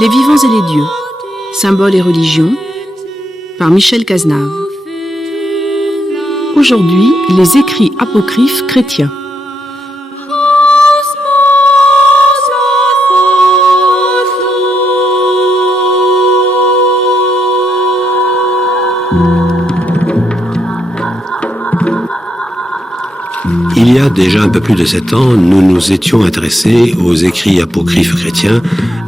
Les vivants et les dieux, symboles et religions, par Michel Cazenave. Aujourd'hui, les écrits apocryphes chrétiens. Il y a déjà un peu plus de 7 ans, nous nous étions intéressés aux écrits apocryphes chrétiens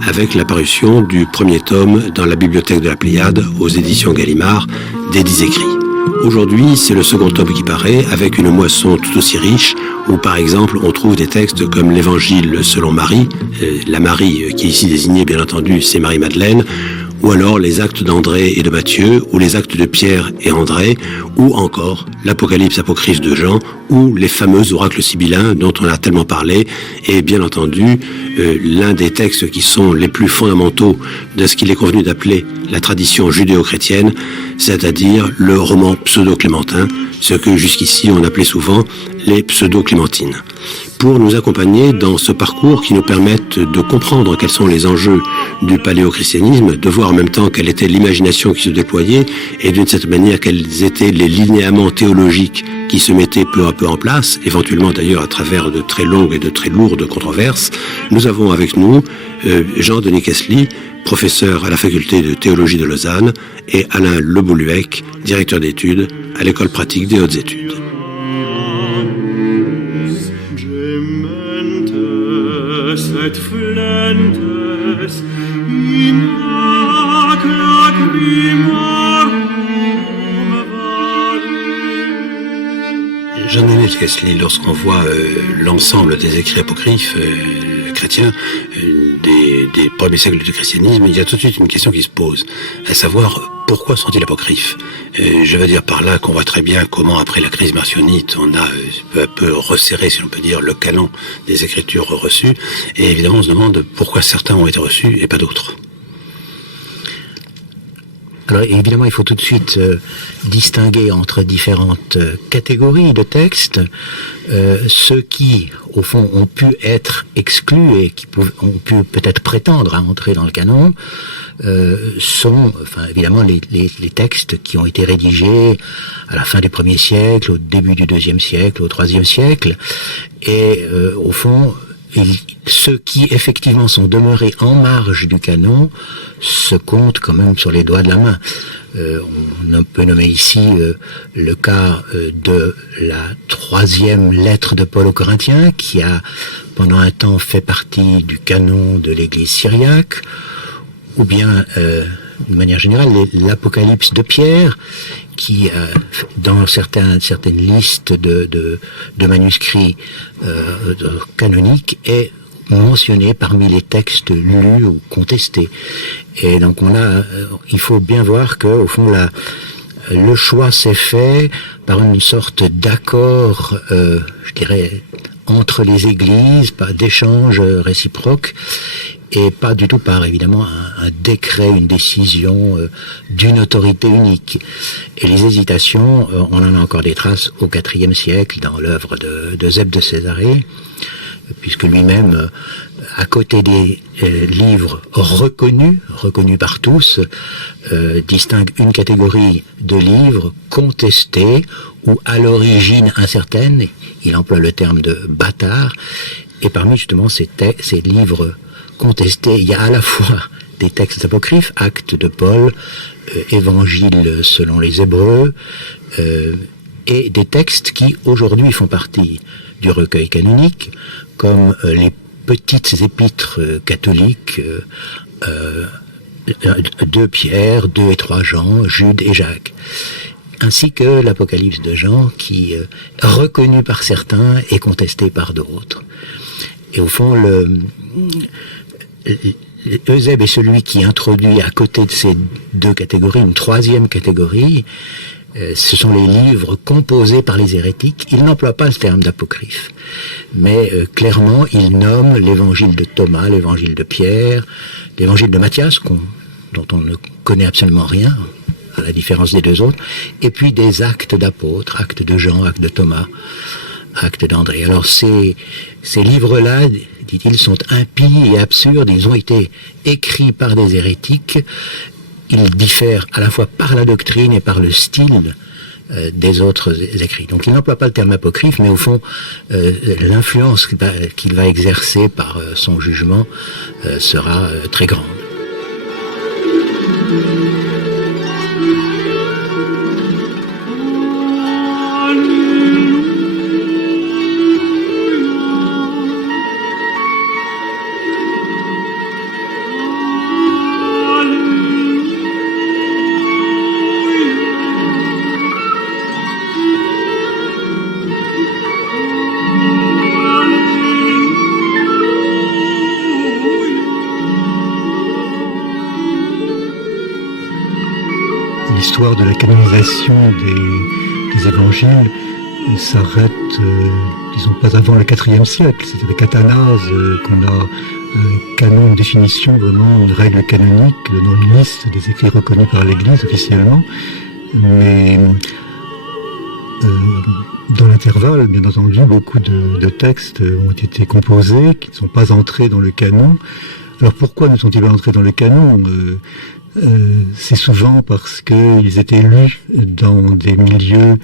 avec l'apparition du premier tome dans la bibliothèque de la Pléiade aux éditions Gallimard des 10 écrits. Aujourd'hui, c'est le second tome qui paraît avec une moisson tout aussi riche où par exemple on trouve des textes comme l'Évangile selon Marie, la Marie qui est ici désignée bien entendu c'est Marie-Madeleine, ou alors les actes d'André et de Matthieu, ou les actes de Pierre et André, ou encore l'Apocalypse apocryphe de Jean, ou les fameux oracles sibyllins dont on a tellement parlé, et bien entendu, l'un des textes qui sont les plus fondamentaux de ce qu'il est convenu d'appeler la tradition judéo-chrétienne, c'est-à-dire le roman pseudo-clémentin, ce que jusqu'ici on appelait souvent les pseudo-clémentines. Pour nous accompagner dans ce parcours qui nous permette de comprendre quels sont les enjeux du paléochristianisme, de voir en même temps quelle était l'imagination qui se déployait et d'une certaine manière quels étaient les linéaments théologiques qui se mettaient peu à peu en place, éventuellement d'ailleurs à travers de très longues et de très lourdes controverses, nous avons avec nous Jean-Denis Kesely, professeur à la faculté de théologie de Lausanne, et Alain Lebouluec, directeur d'études à l'école pratique des hautes études. Jean-Denis Kesely, lorsqu'on voit l'ensemble des écrits apocryphes chrétiens des premiers siècles du christianisme, il y a tout de suite une question qui se pose, à savoir pourquoi sont-ils apocryphes ? Je veux dire par là qu'on voit très bien comment après la crise marcionite, on a peu à peu resserré, si l'on peut dire, le canon des écritures reçues, et évidemment on se demande pourquoi certains ont été reçus et pas d'autres. Alors évidemment, il faut tout de suite distinguer entre différentes catégories de textes. Ceux qui, au fond, ont pu être exclus et qui ont pu peut-être prétendre à entrer dans le canon sont, évidemment, les textes qui ont été rédigés à la fin du 1er siècle, au début du 2e siècle, au 3e siècle, et au fond, ceux qui effectivement sont demeurés en marge du canon se comptent quand même sur les doigts de la main. On peut nommer ici le cas de la 3e lettre de Paul aux Corinthiens, qui a pendant un temps fait partie du canon de l'Église syriaque, ou bien, de manière générale, l'Apocalypse de Pierre, qui, dans certaines listes de manuscrits canoniques, est mentionné parmi les textes lus ou contestés. Et donc il faut bien voir que, au fond, le choix s'est fait par une sorte d'accord, je dirais, entre les églises, pas d'échange réciproque, et pas du tout par, évidemment, un décret, une décision d'une autorité unique. Et les hésitations, on en a encore des traces au IVe siècle, dans l'œuvre de Zeb de Césarée, puisque lui-même, à côté des livres reconnus par tous, distingue une catégorie de livres contestés ou à l'origine incertaine. Il emploie le terme de bâtard. Et parmi justement ces livres contestés, il y a à la fois des textes apocryphes, Actes de Paul, Évangile selon les Hébreux, et des textes qui aujourd'hui font partie du recueil canonique, comme les petites épîtres catholiques, 2 Pierre, 2 et 3 Jean, Jude et Jacques, ainsi que l'Apocalypse de Jean, qui est reconnu par certains et contesté par d'autres. Et au fond, Eusèbe est celui qui introduit à côté de ces deux catégories une troisième catégorie. Ce sont les livres composés par les hérétiques. Il n'emploie pas le terme d'apocryphe, mais clairement il nomme l'évangile de Thomas, l'évangile de Pierre, l'évangile de Matthias, dont on ne connaît absolument rien, à la différence des deux autres, et puis des actes d'apôtres, actes de Jean, actes de Thomas, actes d'André. Alors ces livres-là, dit-il, sont impies et absurdes. Ils ont été écrits par des hérétiques. Ils diffèrent à la fois par la doctrine et par le style des autres écrits. Donc il n'emploie pas le terme apocryphe, mais au fond, l'influence qu'il va exercer par son jugement sera très grande. L'histoire de la canonisation des évangiles s'arrête, disons, pas avant le IVe siècle. C'est avec Athanase qu'on a un canon, une définition, vraiment une règle canonique, donnant une liste des écrits reconnus par l'Église officiellement. Mais dans l'intervalle, bien entendu, beaucoup de textes ont été composés, qui ne sont pas entrés dans le canon. Alors pourquoi ne sont-ils pas entrés dans le canon ? C'est souvent parce qu'ils étaient lus dans des milieux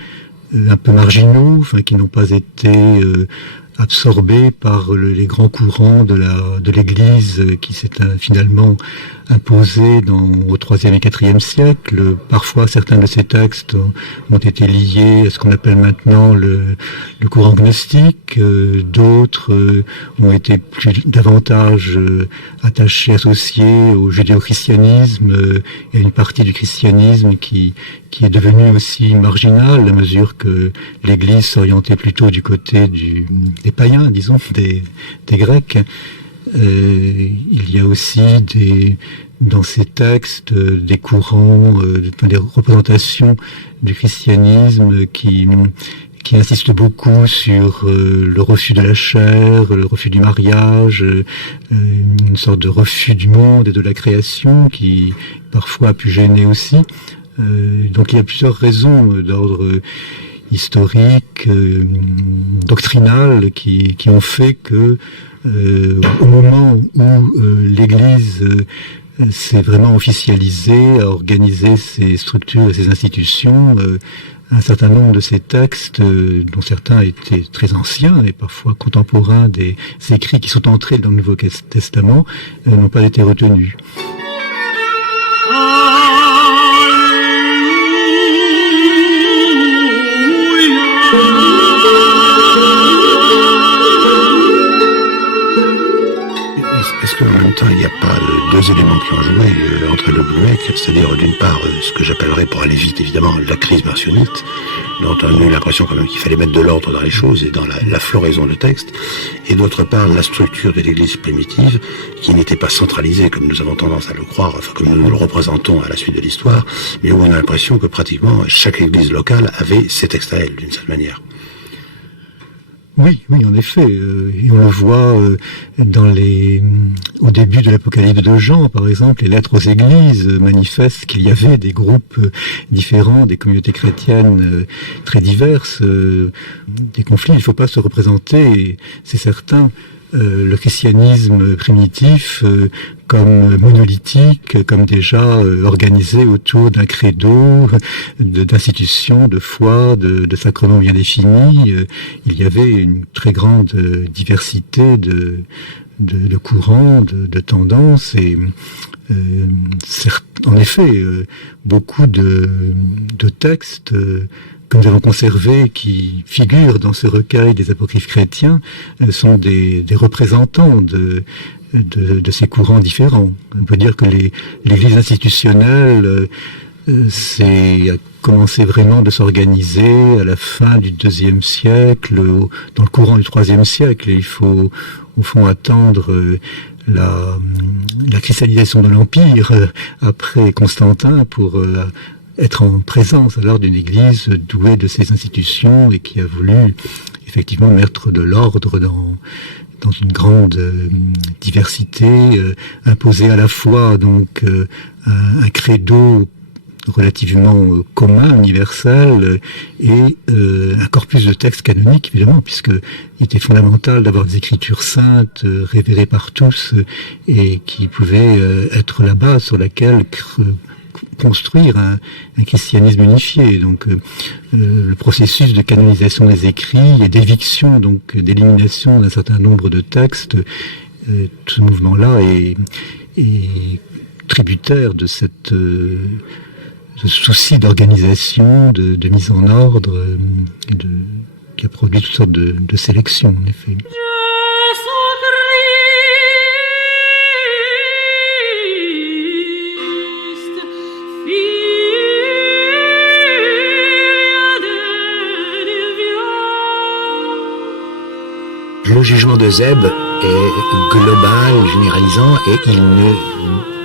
un peu marginaux, enfin qui n'ont pas été absorbés par les grands courants de l'Église qui s'est finalement imposé au IIIe et IVe siècle. Parfois, certains de ces textes ont été liés à ce qu'on appelle maintenant le courant gnostique. D'autres ont été davantage attachés, associés au judéo-christianisme et à une partie du christianisme qui est devenue aussi marginale à mesure que l'Église s'orientait plutôt du côté des païens, disons, des Grecs. Il y a aussi dans ces textes des courants, des représentations du christianisme qui insistent beaucoup sur le refus de la chair, le refus du mariage, une sorte de refus du monde et de la création qui parfois a pu gêner aussi. Donc il y a plusieurs raisons d'ordre historique, doctrinal, qui ont fait que au moment où l'Église s'est vraiment officialisée, a organisé ses structures et ses institutions, un certain nombre de ces textes, dont certains étaient très anciens et parfois contemporains des écrits qui sont entrés dans le Nouveau Testament, n'ont pas été retenus. Est-ce qu'en même temps, il n'y a pas deux éléments qui ont joué entre le Bleuec, c'est-à-dire d'une part ce que j'appellerais, pour aller vite évidemment, la crise marcionite, dont on a eu l'impression quand même qu'il fallait mettre de l'ordre dans les choses et dans la floraison de textes, et d'autre part la structure de l'Église primitive, qui n'était pas centralisée comme nous avons tendance à le croire, enfin comme nous le représentons à la suite de l'histoire, mais où on a l'impression que pratiquement chaque Église locale avait ses textes à elle, d'une certaine manière. Oui, en effet, et on le voit au début de l'Apocalypse de Jean, par exemple, les lettres aux églises manifestent qu'il y avait des groupes différents, des communautés chrétiennes très diverses, des conflits. Il ne faut pas se représenter, c'est certain, le christianisme primitif comme monolithique, comme déjà organisé autour d'un credo, d'institutions, de foi, de sacrements bien définis. Il y avait une très grande diversité de courants, de tendances, et en effet, beaucoup de textes que nous avons conservés, qui figurent dans ce recueil des apocryphes chrétiens, sont des représentants de ces courants différents. On peut dire que l'Église institutionnelle a commencé vraiment de s'organiser à la fin du IIe siècle, dans le courant du IIIe siècle. Et il faut, au fond, attendre la cristallisation de l'Empire après Constantin pour être en présence alors d'une Église douée de ses institutions et qui a voulu effectivement mettre de l'ordre dans une grande diversité, imposer à la fois donc un credo relativement commun, universel, et un corpus de textes canoniques, évidemment, puisqu'il était fondamental d'avoir des écritures saintes, révérées par tous, et qui pouvaient être la base sur laquelle construire un christianisme unifié. Donc le processus de canonisation des écrits et d'éviction, donc d'élimination d'un certain nombre de textes, tout ce mouvement-là est tributaire de ce souci d'organisation, de mise en ordre, qui a produit toutes sortes de sélections, en effet. Le jugement de Zeb est global, généralisant, et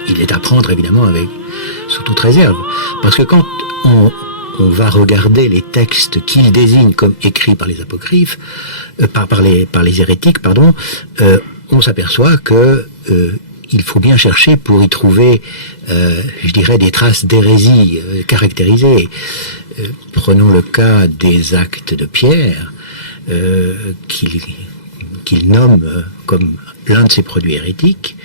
il est à prendre évidemment sous toute réserve. Parce que quand on va regarder les textes qu'il désigne comme écrits par les apocryphes, par les hérétiques, on s'aperçoit que il faut bien chercher pour y trouver, je dirais, des traces d'hérésie caractérisées. Prenons le cas des actes de Pierre, qu'il nomme comme l'un de ses produits hérétiques.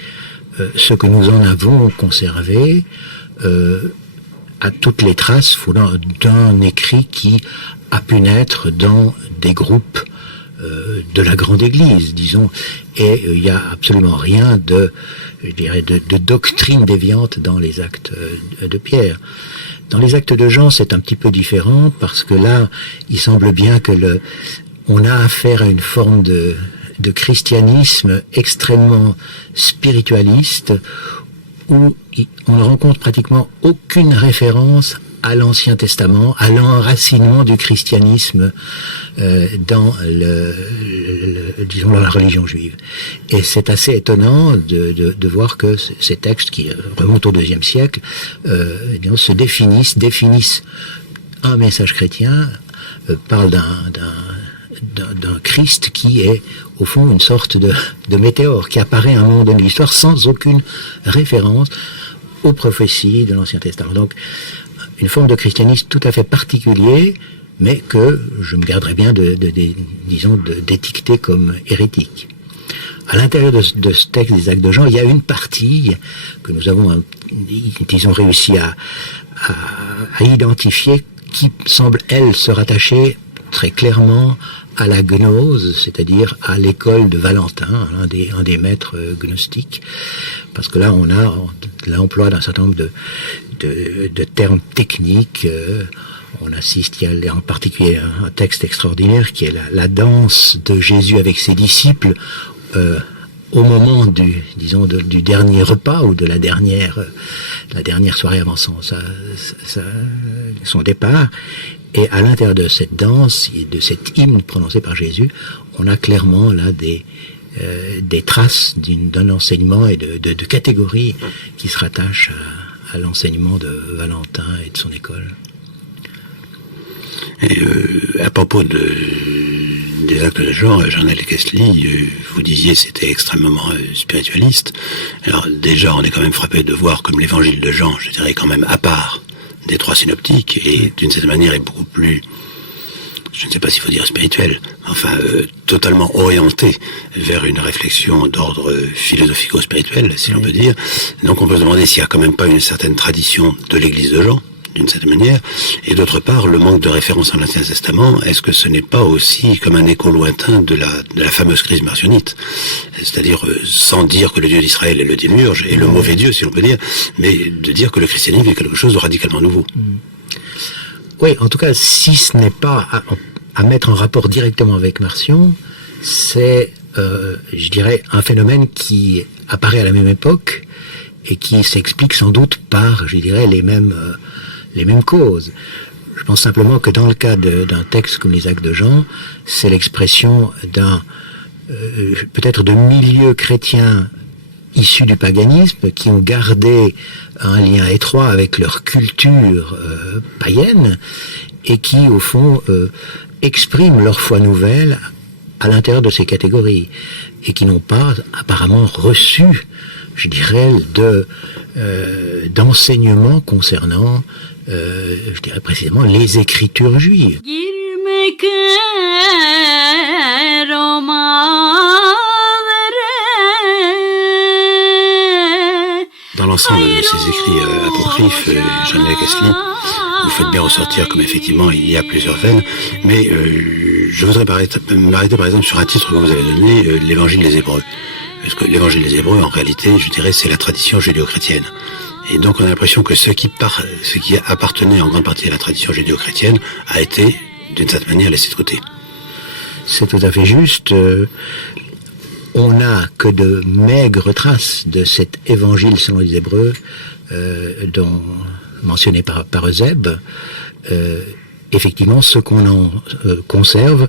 Ce que nous en avons conservé a toutes les traces d'un écrit qui a pu naître dans des groupes de la grande Église, disons, et il n'y a absolument rien de doctrine déviante dans les actes de Pierre. Dans les actes de Jean, c'est un petit peu différent, parce que là, il semble bien que on a affaire à une forme de christianisme extrêmement spiritualiste, où on ne rencontre pratiquement aucune référence à l'Ancien Testament, à l'enracinement du christianisme dans la religion juive. Et c'est assez étonnant de voir que ces textes qui remontent au IIe siècle se définissent un message chrétien, parlent d'un Christ qui est au fond une sorte de météore qui apparaît à un moment donné de l'histoire sans aucune référence aux prophéties de l'Ancien Testament. Donc une forme de christianisme tout à fait particulier, mais que je me garderais bien d'étiqueter comme hérétique. À l'intérieur de ce texte des Actes de Jean, il y a une partie que nous avons, disons, réussi à identifier, qui semble, elle, se rattacher très clairement à la gnose, c'est-à-dire à l'école de Valentin, un des maîtres gnostiques, parce que là on a l'emploi d'un certain nombre de termes techniques. On assiste, il y a en particulier un texte extraordinaire qui est la danse de Jésus avec ses disciples au moment du dernier repas ou de la dernière soirée avant son départ. Et à l'intérieur de cette danse et de cet hymne prononcé par Jésus, on a clairement là des traces d'un enseignement et de catégories qui se rattachent à l'enseignement de Valentin et de son école. Et à propos des actes de genre, Jean-Nel Kesely, vous disiez c'était extrêmement spiritualiste. Alors déjà, on est quand même frappé de voir comme l'évangile de Jean, je dirais quand même à part des trois synoptiques, et d'une certaine manière est beaucoup plus, je ne sais pas s'il faut dire spirituel, enfin totalement orienté vers une réflexion d'ordre philosophico-spirituel, si l'on peut dire. Donc on peut se demander s'il n'y a quand même pas une certaine tradition de l'église de Jean, d'une certaine manière, et d'autre part, le manque de référence à l'Ancien Testament, est-ce que ce n'est pas aussi comme un écho lointain de la fameuse crise marcionnite, c'est-à-dire sans dire que le Dieu d'Israël est le démiurge, et le mauvais Dieu, si l'on peut dire, mais de dire que le christianisme est quelque chose de radicalement nouveau. Oui, en tout cas, si ce n'est pas à mettre en rapport directement avec Marcion, c'est, je dirais, un phénomène qui apparaît à la même époque, et qui s'explique sans doute par, je dirais, les mêmes causes. Je pense simplement que dans le cas d'un texte comme les Actes de Jean, c'est l'expression peut-être de milieux chrétiens issus du paganisme, qui ont gardé un lien étroit avec leur culture païenne, et qui, au fond, expriment leur foi nouvelle à l'intérieur de ces catégories, et qui n'ont pas apparemment reçu, je dirais, d'enseignements concernant, je dirais précisément, les écritures juives. Dans l'ensemble de ces écrits apocryphes, Jean-Luc Esli, vous faites bien ressortir comme effectivement il y a plusieurs veines, mais je voudrais m'arrêter par exemple sur un titre que vous avez donné, l'Évangile des Hébreux. Parce que l'Évangile des Hébreux, en réalité, je dirais, c'est la tradition judéo-chrétienne. Et donc on a l'impression que ce qui appartenait en grande partie à la tradition judéo-chrétienne a été, d'une certaine manière, laissé de côté. C'est tout à fait juste. On n'a que de maigres traces de cet évangile selon les Hébreux, mentionné par Eusèbe. Effectivement, ce qu'on en conserve,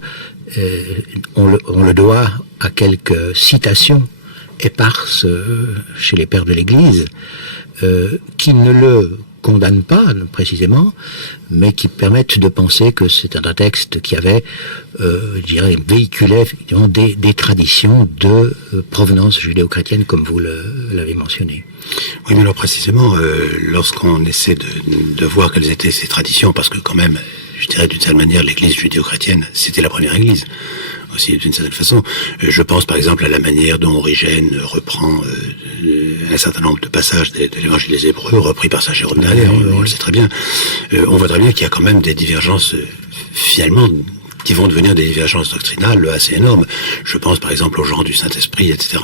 on le doit à quelques citations éparses chez les pères de l'Église, qui ne le condamnent pas précisément, mais qui permettent de penser que c'est un texte qui avait, je dirais, véhiculé effectivement des traditions de provenance judéo-chrétienne, comme vous l'avez mentionné. Oui, mais alors précisément, lorsqu'on essaie de voir quelles étaient ces traditions, parce que quand même, je dirais d'une certaine manière, l'Église judéo-chrétienne, c'était la première Église, aussi d'une certaine façon. Je pense par exemple à la manière dont Origène reprend un certain nombre de passages de l'Évangile des Hébreux, repris par saint Jérôme d'Alers, on le sait très bien. On voit très bien qu'il y a quand même des divergences, finalement, qui vont devenir des divergences doctrinales assez énormes. Je pense par exemple au genre du Saint-Esprit, etc.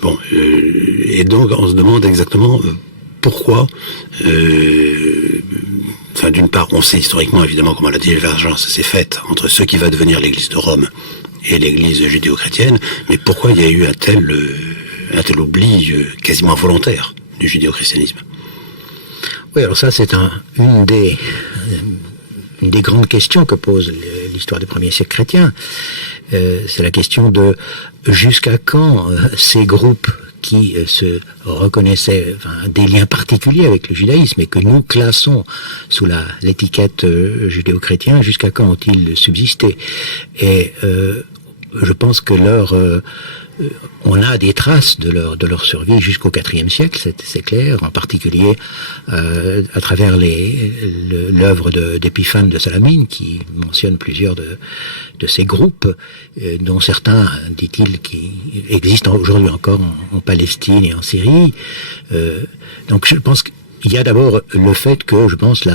Bon, et donc on se demande exactement pourquoi. Enfin, d'une part, on sait historiquement évidemment comment la divergence s'est faite entre ce qui va devenir l'Église de Rome et l'Église judéo-chrétienne, mais pourquoi il y a eu un tel oubli quasiment volontaire du judéo-christianisme? Oui, alors ça c'est une des grandes questions que pose l'histoire des premiers siècles chrétiens. C'est la question de jusqu'à quand ces groupes qui se reconnaissaient des liens particuliers avec le judaïsme et que nous classons sous l'étiquette judéo-chrétien, jusqu'à quand ont-ils subsisté? Et je pense que on a des traces de leur survie jusqu'au IVe siècle, c'est clair, en particulier à travers l'œuvre d'Épiphane de Salamine, qui mentionne plusieurs de ces groupes, dont certains, dit-il, qui existent aujourd'hui encore en Palestine et en Syrie. Donc je pense qu'il y a d'abord le fait que, je pense,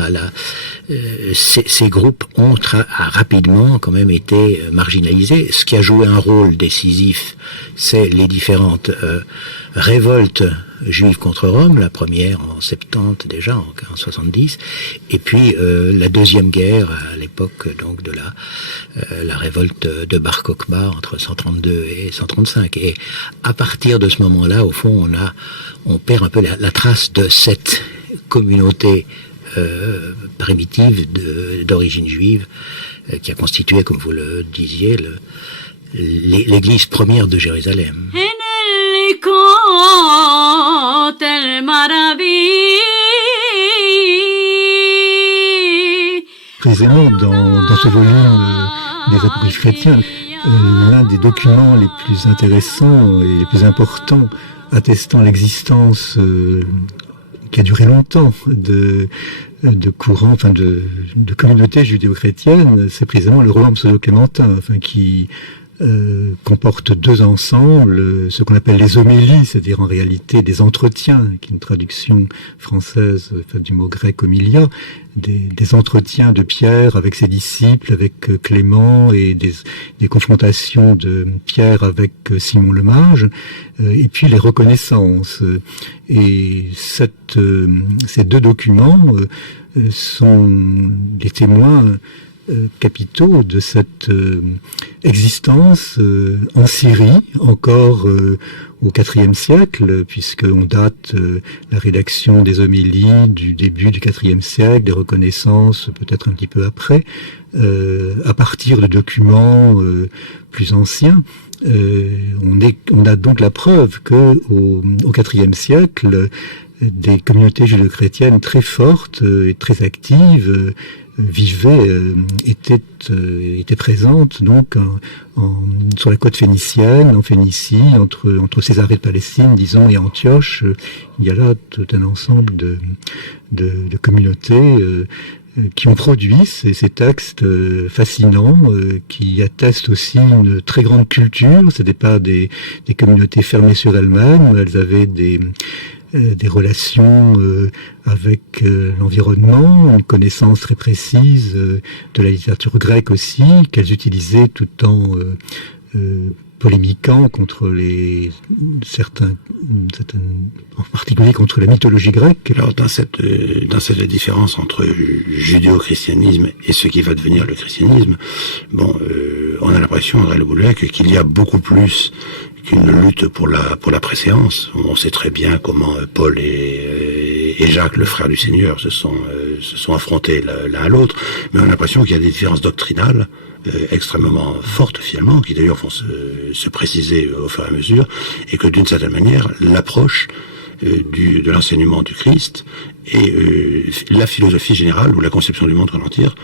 ces groupes ont rapidement quand même été marginalisés. Ce qui a joué un rôle décisif, c'est les différentes révoltes juives contre Rome, la première en 70 déjà, en 70, et puis la deuxième guerre à l'époque donc de la révolte de Bar Kokhba entre 132 et 135. Et à partir de ce moment-là, au fond, on perd un peu la trace de cette communauté primitive d'origine juive qui a constitué, comme vous le disiez, l'église première de Jérusalem. Précisément, dans ce volume des apocryphes chrétiens, l'un des documents les plus intéressants et les plus importants attestant l'existence qui a duré longtemps de courants, enfin de communautés judéo-chrétiennes, c'est précisément le roman pseudo-clémentin, qui comporte deux ensembles, ce qu'on appelle les homélies, c'est-à-dire en réalité des entretiens, qui est une traduction française du mot grec homilia, des entretiens de Pierre avec ses disciples, avec Clément, et des confrontations de Pierre avec Simon le Mage, et puis les reconnaissances. Et ces deux documents sont des témoins capitaux de cette existence en Syrie, encore au IVe siècle, puisqu'on date la rédaction des homélies du début du IVe siècle, des reconnaissances peut-être un petit peu après, à partir de documents plus anciens. On a donc la preuve que au IVe siècle, des communautés judéo-chrétiennes très fortes et très actives étaient présentes donc sur la côte phénicienne, en Phénicie, entre Césarée de Palestine, disons, et Antioche. Il y a là tout un ensemble de communautés qui ont produit ces textes fascinants, qui attestent aussi une très grande culture. C'était pas des communautés fermées sur elles-mêmes. Elles avaient des relations avec l'environnement, une connaissance très précise de la littérature grecque aussi, qu'elles utilisaient tout en polémiquant contre certains, en particulier contre la mythologie grecque. Alors dans cette différence entre judéo-christianisme et ce qui va devenir le christianisme, on a l'impression, André Le Goullec, qu'il y a beaucoup plus qu'une lutte pour la préséance. On sait très bien comment Paul et Jacques, le frère du Seigneur, se sont affrontés l'un à l'autre, mais on a l'impression qu'il y a des différences doctrinales extrêmement fortes finalement, qui d'ailleurs vont se préciser au fur et à mesure, et que d'une certaine manière, l'approche de l'enseignement du Christ et la philosophie générale ou la conception du monde qu'on en tire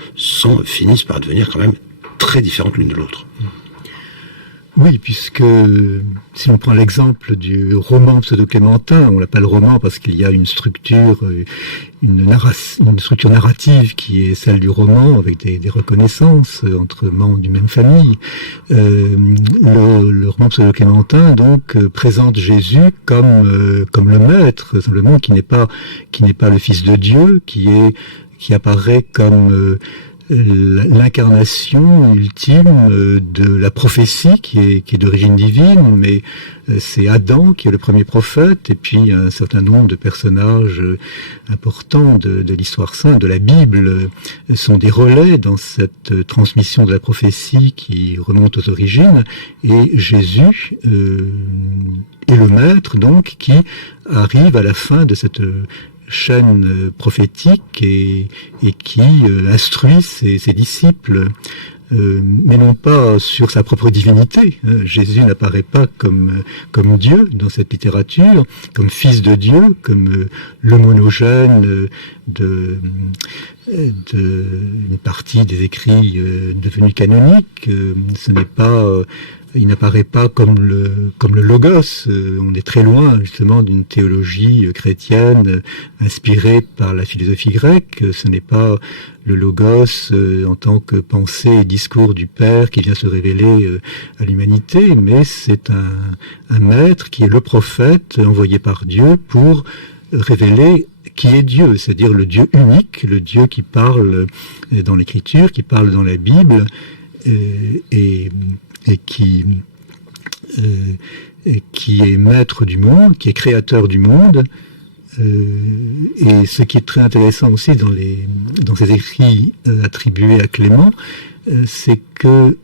finissent par devenir quand même très différentes l'une de l'autre. Oui, puisque si on prend l'exemple du roman pseudo-clémentin, on l'appelle roman parce qu'il y a une structure, une structure narrative qui est celle du roman, avec des reconnaissances entre membres d'une même famille. Le roman pseudo-clémentin donc présente Jésus comme le maître, simplement qui n'est pas le Fils de Dieu, qui apparaît comme l'incarnation ultime de la prophétie qui est d'origine divine, mais c'est Adam qui est le premier prophète, et puis un certain nombre de personnages importants de l'histoire sainte, de la Bible, sont des relais dans cette transmission de la prophétie qui remonte aux origines, et Jésus est le maître donc qui arrive à la fin de cette chaîne prophétique et qui instruit ses disciples, mais non pas sur sa propre divinité. Jésus n'apparaît pas comme Dieu dans cette littérature, comme fils de Dieu, comme le monogène d'une partie des écrits devenus canoniques. Il n'apparaît pas comme le logos. On est très loin justement d'une théologie chrétienne inspirée par la philosophie grecque. Ce n'est pas le logos en tant que pensée et discours du Père qui vient se révéler à l'humanité, mais c'est un maître qui est le prophète envoyé par Dieu pour révéler qui est Dieu, c'est-à-dire le Dieu unique, le Dieu qui parle dans l'Écriture, qui parle dans la Bible, et qui est maître du monde, qui est créateur du monde. Et ce qui est très intéressant aussi dans ces écrits attribués à Clément, c'est que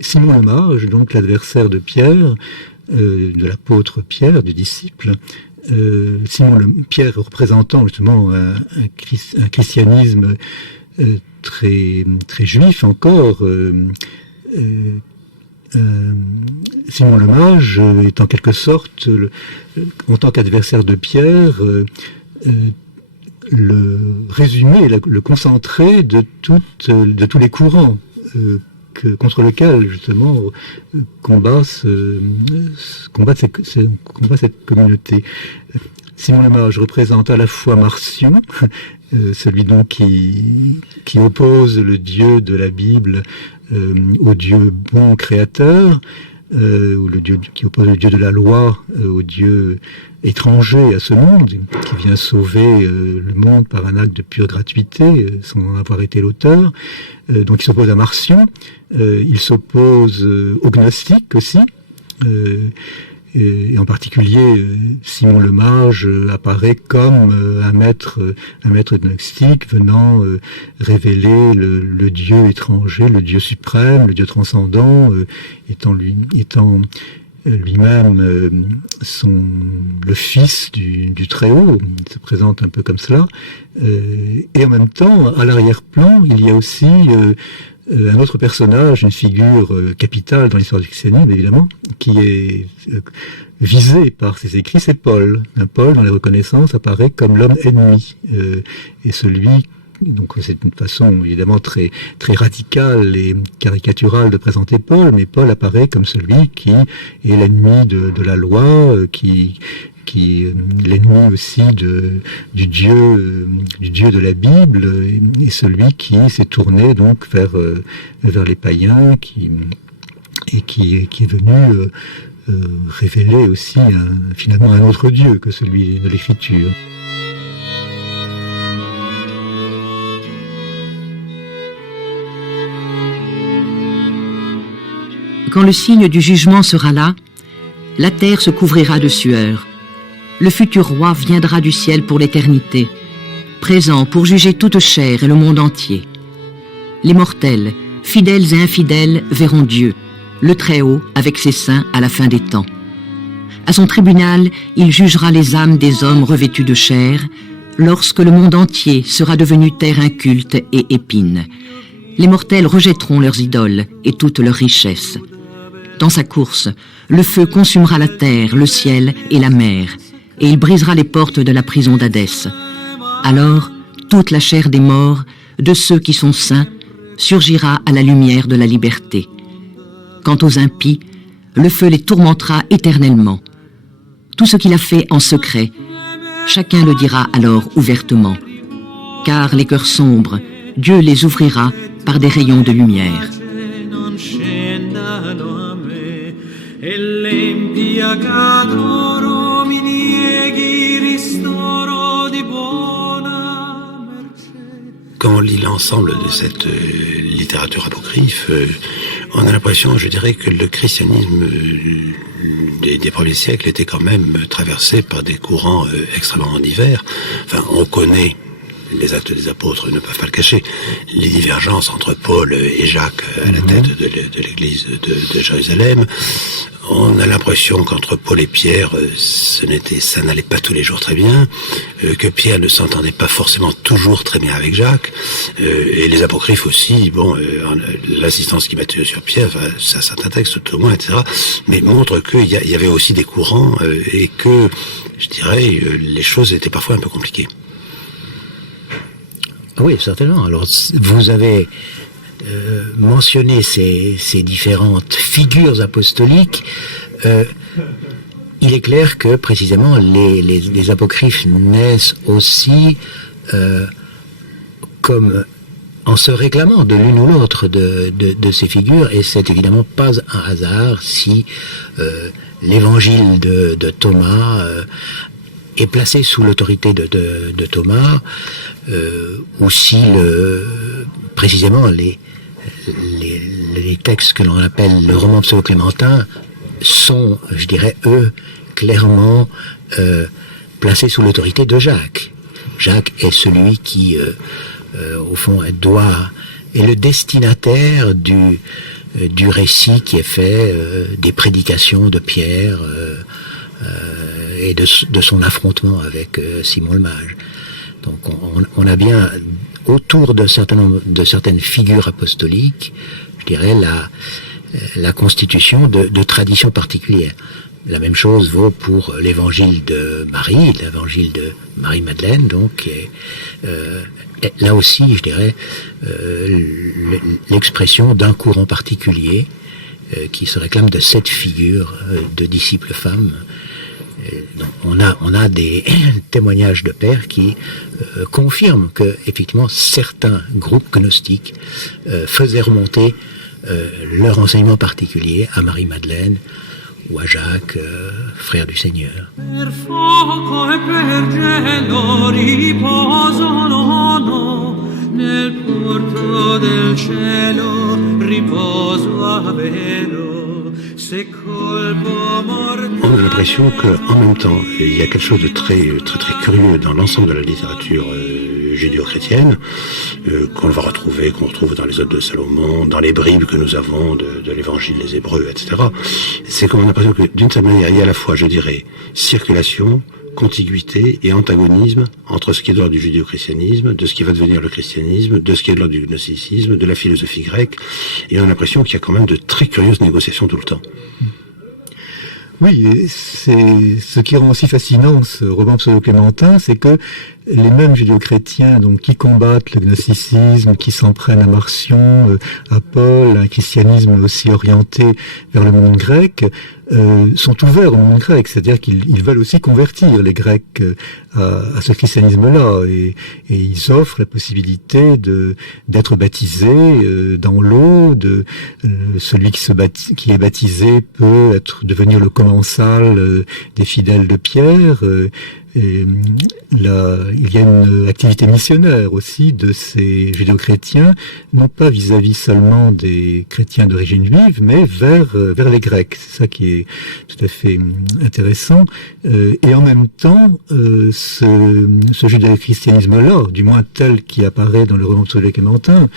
Simon le Mage, donc l'adversaire de Pierre, de l'apôtre Pierre, du disciple, Pierre représentant justement un christianisme très très juif encore. Simon le Mage est en quelque sorte, en tant qu'adversaire de Pierre, le résumé, le concentré de tous les courants contre lesquels justement combat cette communauté. Simon le Mage représente à la fois Marcion, celui donc qui oppose le Dieu de la Bible au Dieu bon créateur, ou qui oppose le Dieu de la loi au Dieu étranger à ce monde, qui vient sauver le monde par un acte de pure gratuité, sans en avoir été l'auteur. Donc il s'oppose à Marcion, il s'oppose aux gnostiques aussi, et en particulier Simon le Mage apparaît comme un maître gnostique venant révéler le Dieu étranger, le Dieu suprême, le Dieu transcendant, étant lui-même le fils du Très-Haut. Il se présente un peu comme cela, et en même temps à l'arrière-plan il y a aussi un autre personnage, une figure capitale dans l'histoire du christianisme, évidemment, qui est visé par ces écrits, c'est Paul. Paul, dans les reconnaissances, apparaît comme l'homme ennemi, et celui. Donc c'est une façon évidemment très très radicale et caricaturale de présenter Paul, mais Paul apparaît comme celui qui est l'ennemi de la loi, qui l'ennemi aussi du Dieu de la Bible, et celui qui s'est tourné donc vers les païens, qui est venu révéler aussi finalement un autre Dieu que celui de l'Écriture. Quand le signe du jugement sera là, la terre se couvrira de sueur. Le futur roi viendra du ciel pour l'éternité, présent pour juger toute chair et le monde entier. Les mortels, fidèles et infidèles, verront Dieu, le Très-Haut, avec ses saints à la fin des temps. À son tribunal, il jugera les âmes des hommes revêtus de chair, lorsque le monde entier sera devenu terre inculte et épine. Les mortels rejetteront leurs idoles et toutes leurs richesses. Dans sa course, le feu consumera la terre, le ciel et la mer, et il brisera les portes de la prison d'Hadès. Alors, toute la chair des morts, de ceux qui sont saints, surgira à la lumière de la liberté. Quant aux impies, le feu les tourmentera éternellement. Tout ce qu'il a fait en secret, chacun le dira alors ouvertement. Car les cœurs sombres, Dieu les ouvrira par des rayons de lumière. Quand on lit l'ensemble de cette littérature apocryphe, on a l'impression, je dirais, que le christianisme des premiers siècles était quand même traversé par des courants extrêmement divers. Enfin, on connaît les actes des apôtres, ne peuvent pas le cacher, les divergences entre Paul et Jacques à la tête de l'église de Jérusalem. On a l'impression qu'entre Paul et Pierre, ça n'allait pas tous les jours très bien, que Pierre ne s'entendait pas forcément toujours très bien avec Jacques, et les apocryphes aussi, l'assistance qui mettait sur Pierre, ça certains textes tout au moins, etc., mais montre qu'il y avait aussi des courants, et que, je dirais, les choses étaient parfois un peu compliquées. Oui, certainement. Alors, vous avez mentionné ces différentes figures apostoliques. Il est clair que, précisément, les apocryphes naissent aussi comme en se réclamant de l'une ou l'autre de ces figures, et c'est évidemment pas un hasard si l'évangile de Thomas est placé sous l'autorité de Thomas, ou si précisément les textes que l'on appelle le roman pseudo-clémentin sont, je dirais, eux, clairement placés sous l'autorité de Jacques. Jacques est celui qui, au fond, est le destinataire du récit qui est fait des prédications de Pierre et de son affrontement avec Simon le Mage. Donc on a bien, autour de certaines figures apostoliques, je dirais, la constitution de traditions particulières. La même chose vaut pour l'évangile de Marie-Madeleine, donc, là aussi, je dirais, l'expression d'un courant particulier qui se réclame de cette figure de disciples femmes. Donc on a des témoignages de pères qui confirment que, effectivement, certains groupes gnostiques faisaient remonter leur enseignement particulier à Marie-Madeleine ou à Jacques, frère du Seigneur. On a l'impression qu'en même temps, il y a quelque chose de très curieux dans l'ensemble de la littérature judéo-chrétienne, qu'on retrouve dans les Odes de Salomon, dans les bribes que nous avons de l'évangile des Hébreux, etc. C'est qu'on a l'impression que, d'une certaine manière, il y a à la fois, je dirais, circulation, contiguïté et antagonisme entre ce qui est de l'ordre du judéo-christianisme, de ce qui va devenir le christianisme, de ce qui est de l'ordre du gnosticisme, de la philosophie grecque, et on a l'impression qu'il y a quand même de très curieuses négociations tout le temps. Oui, et c'est ce qui rend aussi fascinant ce roman pseudo-clémentin, c'est que les mêmes judéo-chrétiens donc qui combattent le gnosticisme, qui s'en prennent à Marcion, à Paul, un christianisme aussi orienté vers le monde grec, sont ouverts au monde grec, c'est-à-dire qu'ils veulent aussi convertir les Grecs à ce christianisme-là, et ils offrent la possibilité d'être baptisé dans l'eau, celui qui est baptisé peut devenir le commensal des fidèles de Pierre. Et là, il y a une activité missionnaire aussi de ces judéo-chrétiens, non pas vis-à-vis seulement des chrétiens d'origine juive, mais vers les Grecs. C'est ça qui est tout à fait intéressant. Et en même temps, ce judéo-christianisme-là, du moins tel qui apparaît dans le roman pseudo-clémentin,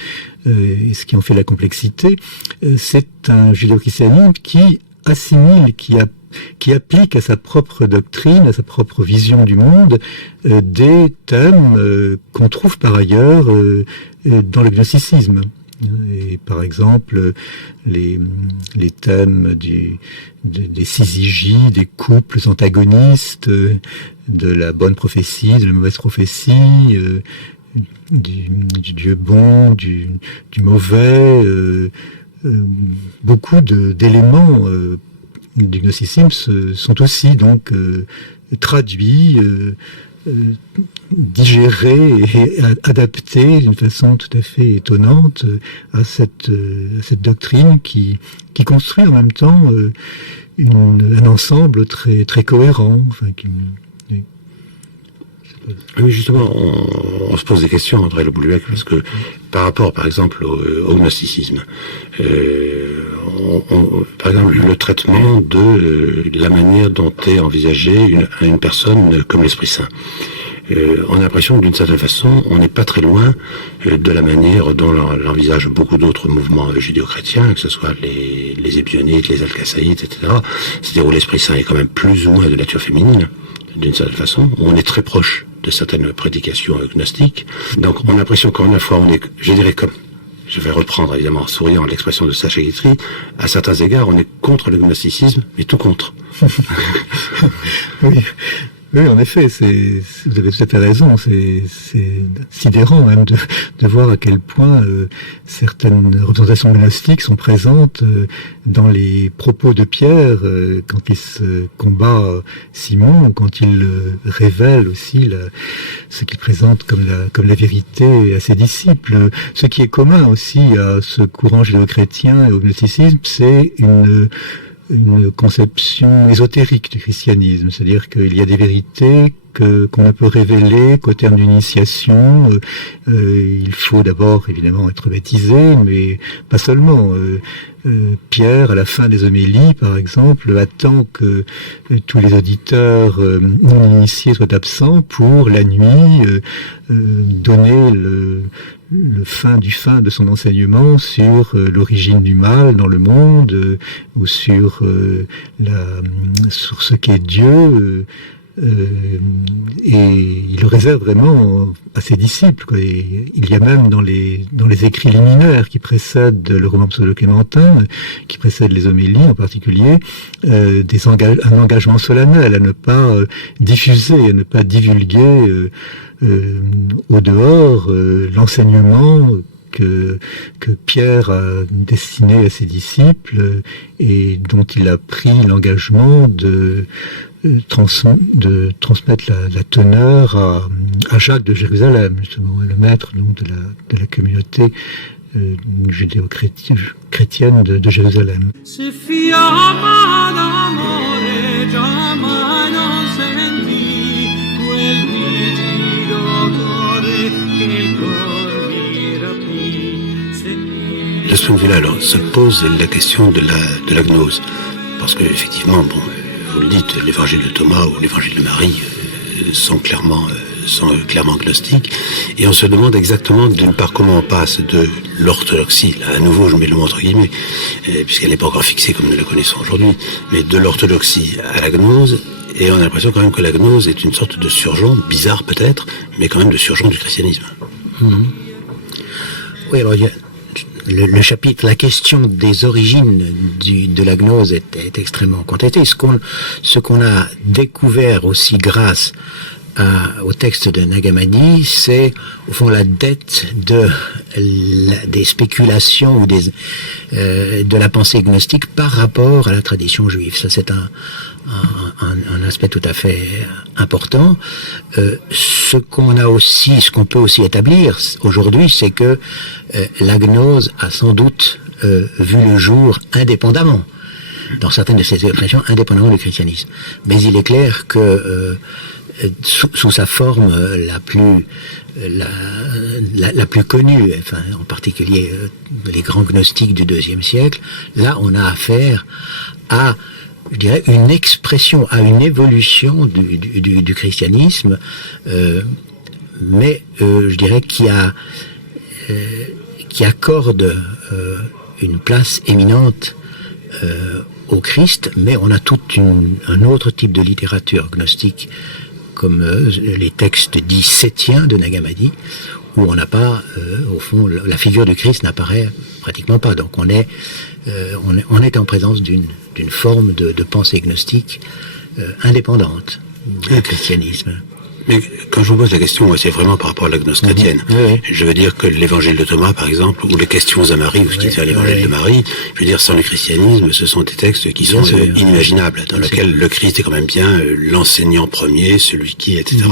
et ce qui en fait la complexité, c'est un judéo-christianisme qui assimile, qui applique à sa propre doctrine, à sa propre vision du monde, des thèmes qu'on trouve par ailleurs dans le gnosticisme. Et par exemple, les thèmes des syzygies, des couples antagonistes, de la bonne prophétie, de la mauvaise prophétie, du Dieu bon, du mauvais, beaucoup d'éléments du gnosticisme sont aussi donc traduits, digérés et adaptés d'une façon tout à fait étonnante à cette doctrine qui construit en même temps un ensemble très très cohérent. Enfin, Oui, justement, on se pose des questions, André Le Bouluec, parce que par rapport, par exemple, au gnosticisme, par exemple, le traitement de la manière dont est envisagée une personne comme l'Esprit Saint. On a l'impression que d'une certaine façon, on n'est pas très loin de la manière dont l'envisagent beaucoup d'autres mouvements judéo-chrétiens, que ce soit les Ébionites, les Alcaçaïtes, etc. C'est-à-dire où l'Esprit Saint est quand même plus ou moins de nature féminine, d'une certaine façon, où on est très proche de certaines prédications gnostiques. Donc on a l'impression qu'en une fois, on est, je dirais comme, je vais reprendre évidemment en souriant l'expression de Sacha Guitry, à certains égards, on est contre le gnosticisme, mais tout contre. Oui. Oui, en effet, vous avez tout à fait raison. C'est sidérant même de voir à quel point certaines représentations gnostiques sont présentes dans les propos de Pierre quand il se combat Simon, quand il révèle aussi ce qu'il présente comme la vérité à ses disciples. Ce qui est commun aussi à ce courant judéo-chrétien et au gnosticisme, c'est une conception ésotérique du christianisme, c'est-à-dire qu'il y a des vérités qu'on ne peut révéler qu'au terme d'une initiation. Il faut d'abord évidemment être baptisé, mais pas seulement. Pierre, à la fin des homélies, par exemple, attend que tous les auditeurs non initiés soient absents pour la nuit donner le fin de son enseignement sur l'origine du mal dans le monde, ou sur ce qu'est Dieu, et il le réserve vraiment à ses disciples, quoi. Et il y a même dans les écrits liminaires qui précèdent le roman pseudo-clémentin, qui précèdent les homélies en particulier, un engagement solennel à ne pas diffuser, à ne pas divulguer au dehors l'enseignement que Pierre a destiné à ses disciples et dont il a pris l'engagement de transmettre la teneur à Jacques de Jérusalem, justement, le maître donc, de la communauté judéo-chrétienne de Jérusalem. De ce point de vue-là, alors, se pose la question de la gnose. Parce que, effectivement, bon, vous le dites, l'évangile de Thomas ou l'évangile de Marie sont clairement gnostiques. Et on se demande exactement, d'une part, comment on passe de l'orthodoxie, là, à nouveau, je mets le mot entre guillemets, puisqu'elle n'est pas encore fixée comme nous la connaissons aujourd'hui, mais de l'orthodoxie à la gnose. Et on a l'impression quand même que la gnose est une sorte de surgeon, bizarre peut-être, mais quand même de surgeon du christianisme. Oui, alors il y a le chapitre, la question des origines de la gnose est extrêmement contestée. Ce qu'on a découvert aussi grâce au texte de Nag Hammadi, c'est au fond la dette des spéculations ou de la pensée gnostique par rapport à la tradition juive. Ça, c'est un aspect tout à fait important. Ce qu'on peut aussi établir aujourd'hui, c'est que la gnose a sans doute vu le jour indépendamment, dans certaines de ses expressions, indépendamment du christianisme. Mais il est clair que sous sa forme la plus connue, enfin, en particulier les grands gnostiques du IIe siècle, là on a affaire à, je dirais, une expression, à une évolution du christianisme, mais je dirais qui accorde une place éminente au Christ, mais on a tout un autre type de littérature gnostique, comme les textes dits septiens de Nag Hammadi, où on n'a pas, au fond, la figure du Christ n'apparaît pratiquement pas. Donc on est en présence d'une forme de pensée gnostique indépendante du christianisme. Mais quand je vous pose la question, c'est vraiment par rapport à la gnose chrétienne. Oui. Je veux dire que l'évangile de Thomas, par exemple, ou les questions à Marie, ou ce qui est l'évangile de Marie, je veux dire, sans le christianisme, ce sont des textes qui sont inimaginables, dans lesquels le Christ est quand même bien l'enseignant premier, celui qui, etc.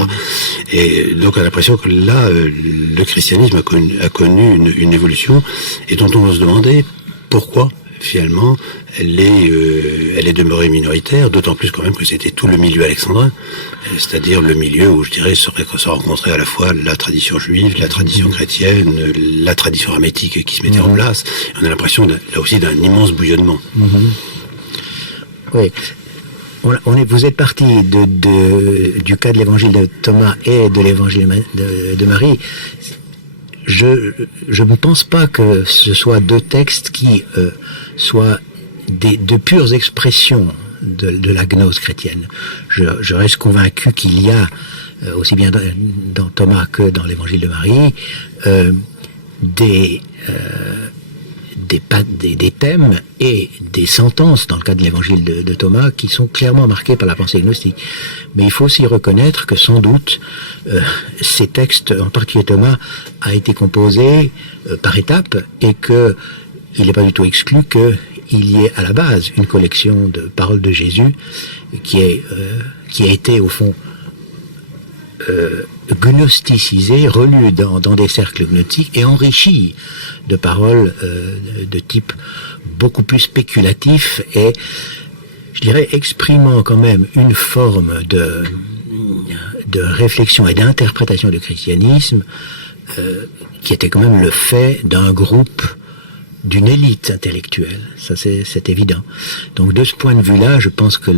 Et donc on a l'impression que là, le christianisme a connu une évolution, et dont on va se demander pourquoi, finalement, elle est demeurée minoritaire, d'autant plus quand même que c'était tout le milieu alexandrin, c'est-à-dire le milieu où, je dirais, se rencontrait à la fois la tradition juive, la tradition chrétienne, la tradition hermétique qui se mettait en place. On a l'impression, là aussi, d'un immense bouillonnement. Oui. Vous êtes parti du cas de l'évangile de Thomas et de l'évangile de Marie. Je ne pense pas que ce soit deux textes qui soient de pures expressions de la gnose chrétienne. Je reste convaincu qu'il y a, aussi bien dans Thomas que dans l'évangile de Marie, des thèmes et des sentences, dans le cas de l'évangile de Thomas, qui sont clairement marqués par la pensée gnostique. Mais il faut aussi reconnaître que sans doute ces textes, en particulier Thomas, a été composé par étapes, et que il n'est pas du tout exclu qu'il y ait à la base une collection de paroles de Jésus qui a été au fond gnosticisé, relu dans des cercles gnostiques et enrichi de paroles de type beaucoup plus spéculatif et, je dirais, exprimant quand même une forme de réflexion et d'interprétation du christianisme qui était quand même le fait d'un groupe, d'une élite intellectuelle. Ça, c'est évident. Donc, de ce point de vue-là, je pense que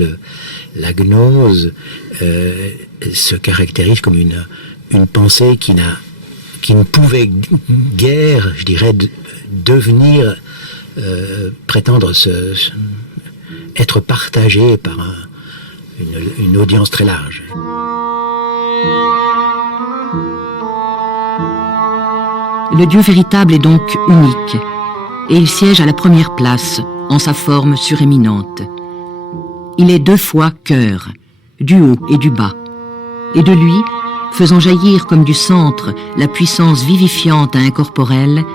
la gnose se caractérise comme une pensée qui ne pouvait guère, je dirais, devenir, prétendre être partagée par une audience très large. Le Dieu véritable est donc unique, et il siège à la première place, en sa forme suréminente. Il est deux fois cœur, du haut et du bas, et de lui, faisant jaillir comme du centre la puissance vivifiante à incorporelle,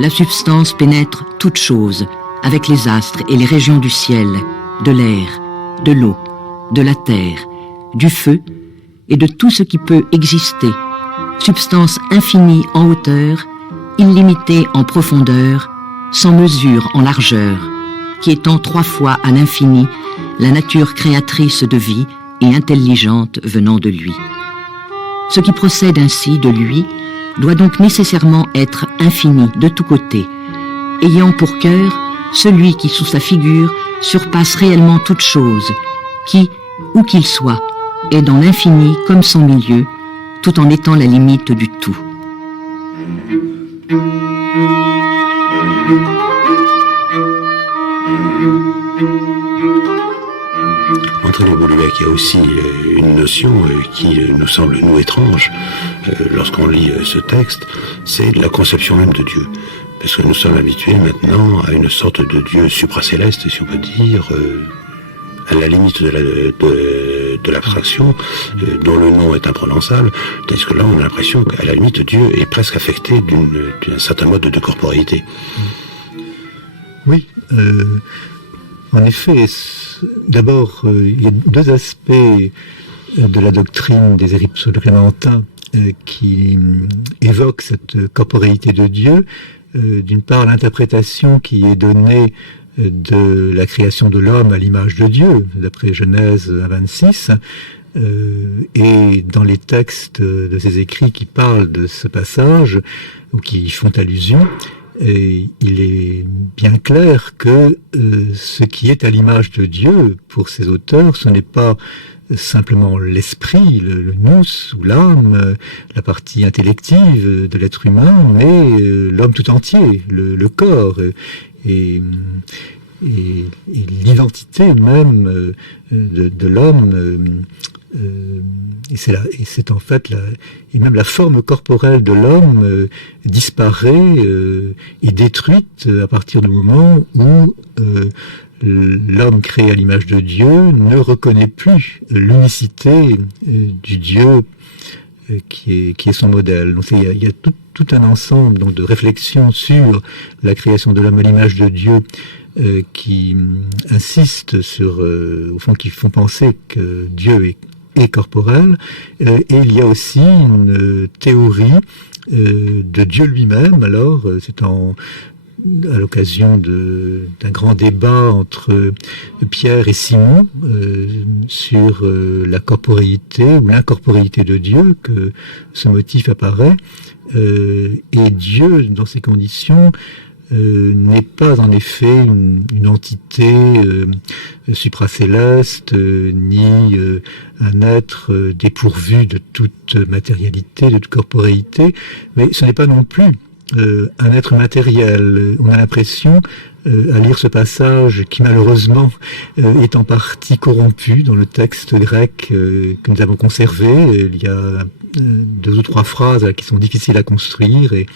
la substance pénètre toute chose, avec les astres et les régions du ciel, de l'air, de l'eau, de la terre, du feu, et de tout ce qui peut exister, substance infinie en hauteur, illimitée en profondeur, sans mesure en largeur, qui étend trois fois à l'infini la nature créatrice de vie et intelligente venant de lui. Ce qui procède ainsi de lui doit donc nécessairement être infini de tous côtés, ayant pour cœur celui qui sous sa figure surpasse réellement toute chose, qui, où qu'il soit, est dans l'infini comme son milieu, tout en étant la limite du tout. Entre les qu'il y a aussi une notion qui nous semble, nous, étrange lorsqu'on lit ce texte, c'est la conception même de Dieu. Parce que nous sommes habitués maintenant à une sorte de Dieu supracéleste, si on peut dire, à la limite de l'abstraction, dont le nom est imprononçable, tandis que là on a l'impression qu'à la limite Dieu est presque affecté d'un certain mode de corporéité. Oui, en effet, d'abord, il y a deux aspects de la doctrine des écrits pseudo-clémentins qui évoquent cette corporéité de Dieu. D'une part, l'interprétation qui est donnée de la création de l'homme à l'image de Dieu, d'après Genèse 26, et dans les textes de ces écrits qui parlent de ce passage, ou qui y font allusion, il est bien clair que ce qui est à l'image de Dieu, pour ces auteurs, ce n'est pas simplement l'esprit, le nous ou l'âme, la partie intellective de l'être humain, mais l'homme tout entier, le corps, et l'identité même de l'homme. Et c'est en fait et même la forme corporelle de l'homme disparaît et détruite à partir du moment où l'homme créé à l'image de Dieu ne reconnaît plus l'unicité du Dieu qui est son modèle. Donc il y a tout un ensemble donc de réflexions sur la création de l'homme à l'image de Dieu qui insistent sur, au fond, qui font penser que Dieu est corporel. Et il y a aussi une théorie de Dieu lui-même. Alors, c'est à l'occasion d'un grand débat entre Pierre et Simon sur la corporéité ou l'incorporéité de Dieu que ce motif apparaît. Et Dieu, dans ces conditions, n'est pas en effet une entité supracéleste, ni un être dépourvu de toute matérialité, de toute corporéité, mais ce n'est pas non plus un être matériel. On a l'impression, à lire ce passage qui malheureusement est en partie corrompu dans le texte grec que nous avons conservé. Il y a 2 ou 3 phrases qui sont difficiles à construire et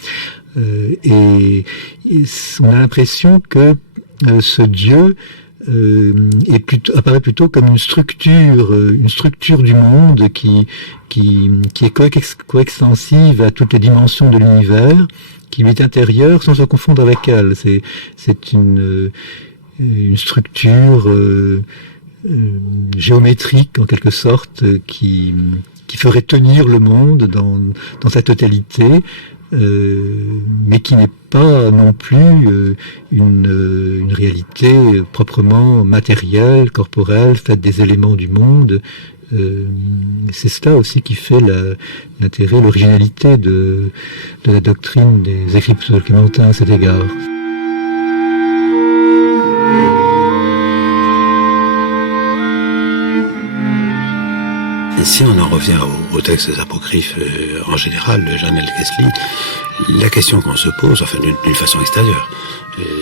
on a l'impression que ce Dieu apparaît plutôt comme une structure du monde qui est coextensive à toutes les dimensions de l'univers, qui lui est intérieure sans se confondre avec elle. C'est une structure géométrique en quelque sorte qui ferait tenir le monde dans sa totalité. Mais qui n'est pas non plus une réalité proprement matérielle, corporelle, faite des éléments du monde. C'est cela aussi qui fait l'intérêt, l'originalité de la doctrine des écrits pseudo-clémentins à cet égard. Et si on en revient aux textes apocryphes en général de Jan Elkesli, la question qu'on se pose, enfin d'une façon extérieure,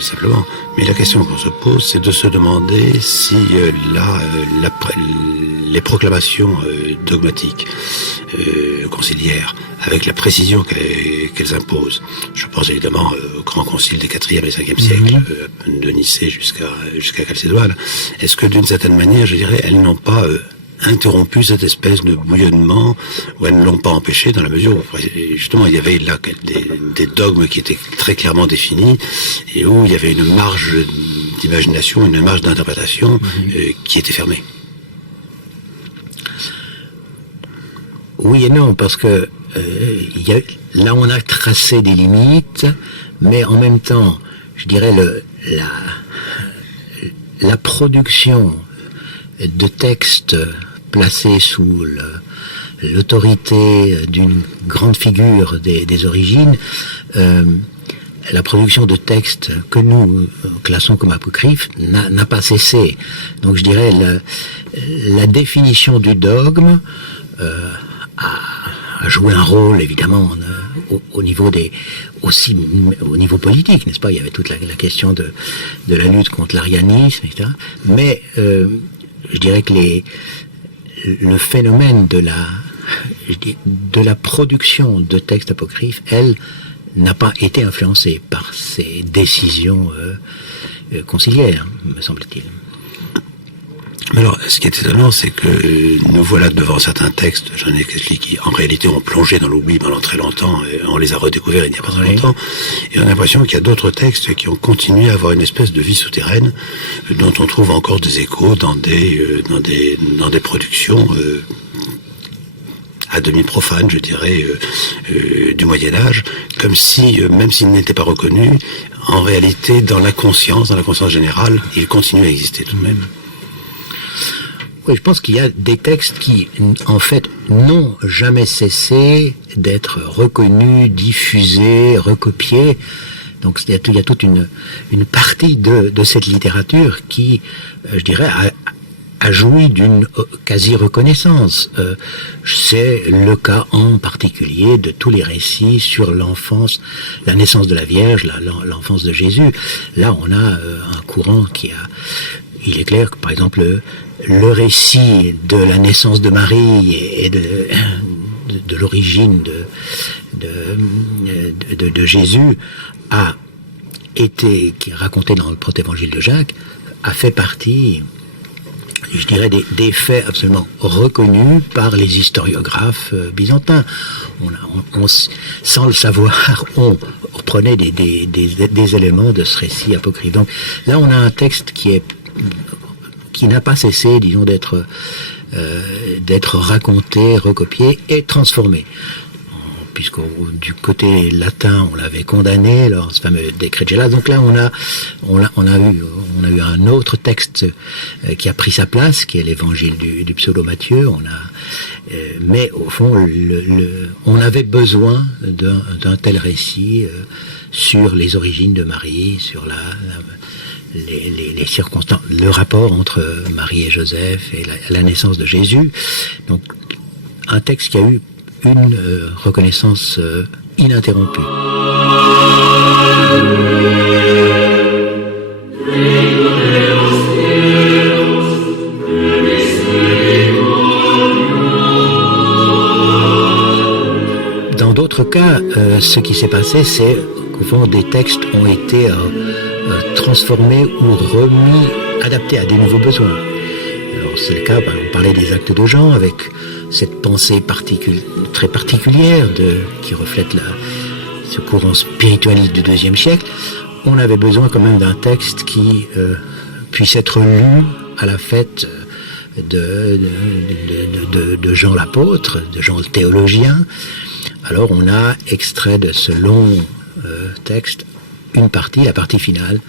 simplement, mais la question qu'on se pose, c'est de se demander si les proclamations dogmatiques, conciliaires, avec la précision qu'elles imposent, je pense évidemment au grand concile des 4e et 5e siècles, de Nicée jusqu'à Chalcédoine, est-ce que d'une certaine manière, je dirais, elles n'ont pas interrompu cette espèce de bouillonnement, ou elles ne l'ont pas empêché dans la mesure où justement il y avait là des dogmes qui étaient très clairement définis et où il y avait une marge d'imagination, une marge d'interprétation qui était fermée. Oui et non, parce que là on a tracé des limites, mais en même temps, je dirais la production de textes placés sous l'autorité d'une grande figure des origines, la production de textes que nous classons comme apocryphes n'a pas cessé. Donc je dirais la définition du dogme a joué un rôle évidemment au niveau aussi au niveau politique, n'est-ce pas? Il y avait toute la question de la lutte contre l'arianisme, etc. Mais je dirais que le phénomène de la production de textes apocryphes, elle, n'a pas été influencée par ces décisions conciliaires, me semble-t-il. Alors, ce qui est étonnant, c'est que nous voilà devant certains textes, j'en ai expliqué, qui en réalité ont plongé dans l'oubli pendant très longtemps, et on les a redécouverts il n'y a pas très longtemps, et on a l'impression qu'il y a d'autres textes qui ont continué à avoir une espèce de vie souterraine, dont on trouve encore des échos dans des productions à demi profanes, je dirais, du Moyen-Âge, comme si, même s'ils n'étaient pas reconnus, en réalité, dans la conscience générale, ils continuent à exister tout de même. Oui, je pense qu'il y a des textes qui, en fait, n'ont jamais cessé d'être reconnus, diffusés, recopiés. Donc il y a toute une partie de cette littérature qui, je dirais, a joui d'une quasi-reconnaissance. C'est le cas en particulier de tous les récits sur l'enfance, la naissance de la Vierge, l'enfance de Jésus. Là, on a un courant il est clair que, par exemple, le récit de la naissance de Marie et de l'origine de Jésus qui est raconté dans le protévangile de Jacques, a fait partie, je dirais, des faits absolument reconnus par les historiographes byzantins. Sans le savoir, on reprenait des éléments de ce récit apocryphe. Donc là, on a un texte qui n'a pas cessé, disons, d'être raconté, recopié et transformé. Puisque du côté latin, on l'avait condamné, alors ce fameux décret de Gélas. Donc là, on a eu un autre texte qui a pris sa place, qui est l'évangile du pseudo Matthieu. Mais au fond, on avait besoin d'un tel récit sur les origines de Marie, sur les circonstances, le rapport entre Marie et Joseph et la naissance de Jésus. Donc, un texte qui a eu une reconnaissance ininterrompue. Dans d'autres cas, ce qui s'est passé, c'est qu'au fond, des textes ont été transformés ou remis, adaptés à des nouveaux besoins. Alors, c'est le cas, on parlait des actes de Jean, avec cette pensée très particulière qui reflète ce courant spiritualiste du IIe siècle. On avait besoin quand même d'un texte qui puisse être lu à la fête de Jean l'apôtre, de Jean le théologien. Alors on a extrait de ce long texte une partie, la partie finale,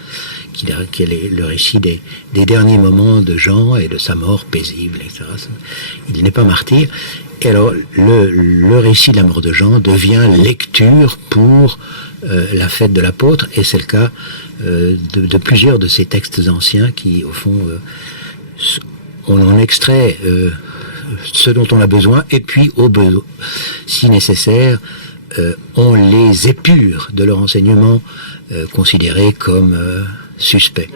qui est le récit des derniers moments de Jean et de sa mort paisible, etc. Il n'est pas martyr. Et alors, le récit de la mort de Jean devient lecture pour la fête de l'apôtre, et c'est le cas de plusieurs de ces textes anciens qui, au fond, on en extrait ce dont on a besoin, et puis, si nécessaire, on les épure de leur enseignement considéré comme suspect.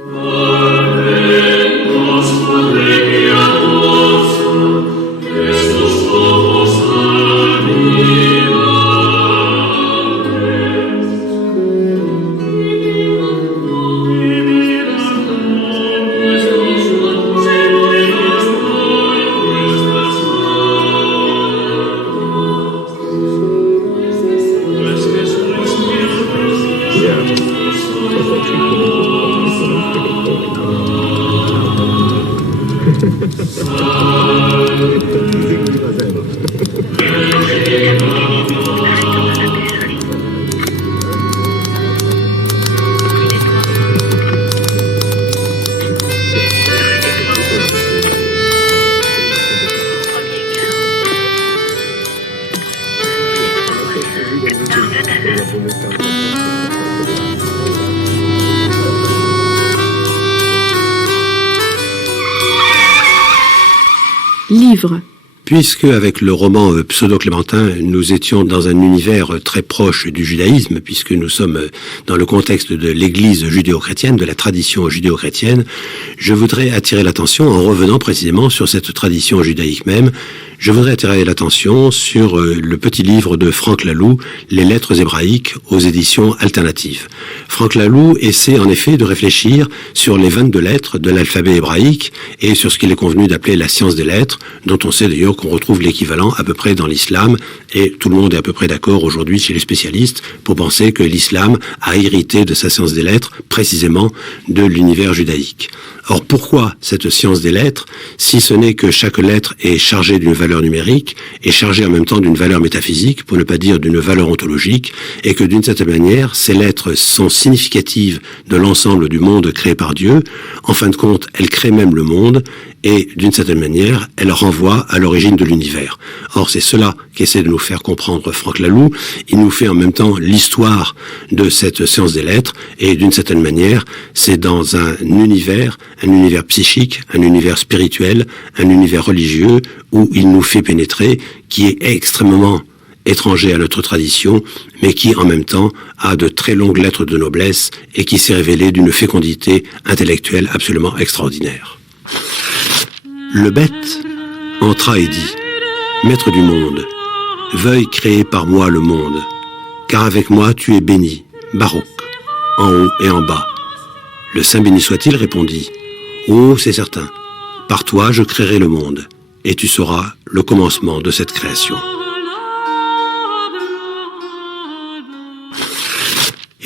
Livre, Puisque avec le roman Pseudo-Clémentin, nous étions dans un univers très proche du judaïsme, puisque nous sommes dans le contexte de l'Église judéo-chrétienne, de la tradition judéo-chrétienne, je voudrais attirer l'attention, en revenant précisément sur cette tradition judaïque même, je voudrais attirer l'attention sur le petit livre de Franck Laloux, Les lettres hébraïques, aux éditions alternatives. Franck Laloux essaie en effet de réfléchir sur les 22 lettres de l'alphabet hébraïque et sur ce qu'il est convenu d'appeler la science des lettres, dont on sait d'ailleurs qu'on retrouve l'équivalent à peu près dans l'islam, et tout le monde est à peu près d'accord aujourd'hui chez les spécialistes pour penser que l'islam a hérité de sa science des lettres précisément de l'univers judaïque. Or, pourquoi cette science des lettres, si ce n'est que chaque lettre est chargée d'une valeur numérique, est chargée en même temps d'une valeur métaphysique, pour ne pas dire d'une valeur ontologique, et que d'une certaine manière, ces lettres sont significatives de l'ensemble du monde créé par Dieu. En fin de compte, elles créent même le monde, et d'une certaine manière, elles renvoient à l'origine de l'univers. Or, c'est cela qu'essaie de nous faire comprendre Franck Laloux. Il nous fait en même temps l'histoire de cette science des lettres, et d'une certaine manière, c'est dans un univers psychique, un univers spirituel, un univers religieux, où il nous fait pénétrer, qui est extrêmement étranger à notre tradition, mais qui en même temps a de très longues lettres de noblesse et qui s'est révélé d'une fécondité intellectuelle absolument extraordinaire. Le bête entra et dit : Maître du monde, veuille créer par moi le monde, car avec moi tu es béni, Baruch, en haut et en bas. Le Saint béni soit-il répondit : Oh, c'est certain, par toi je créerai le monde, et tu seras le commencement de cette création.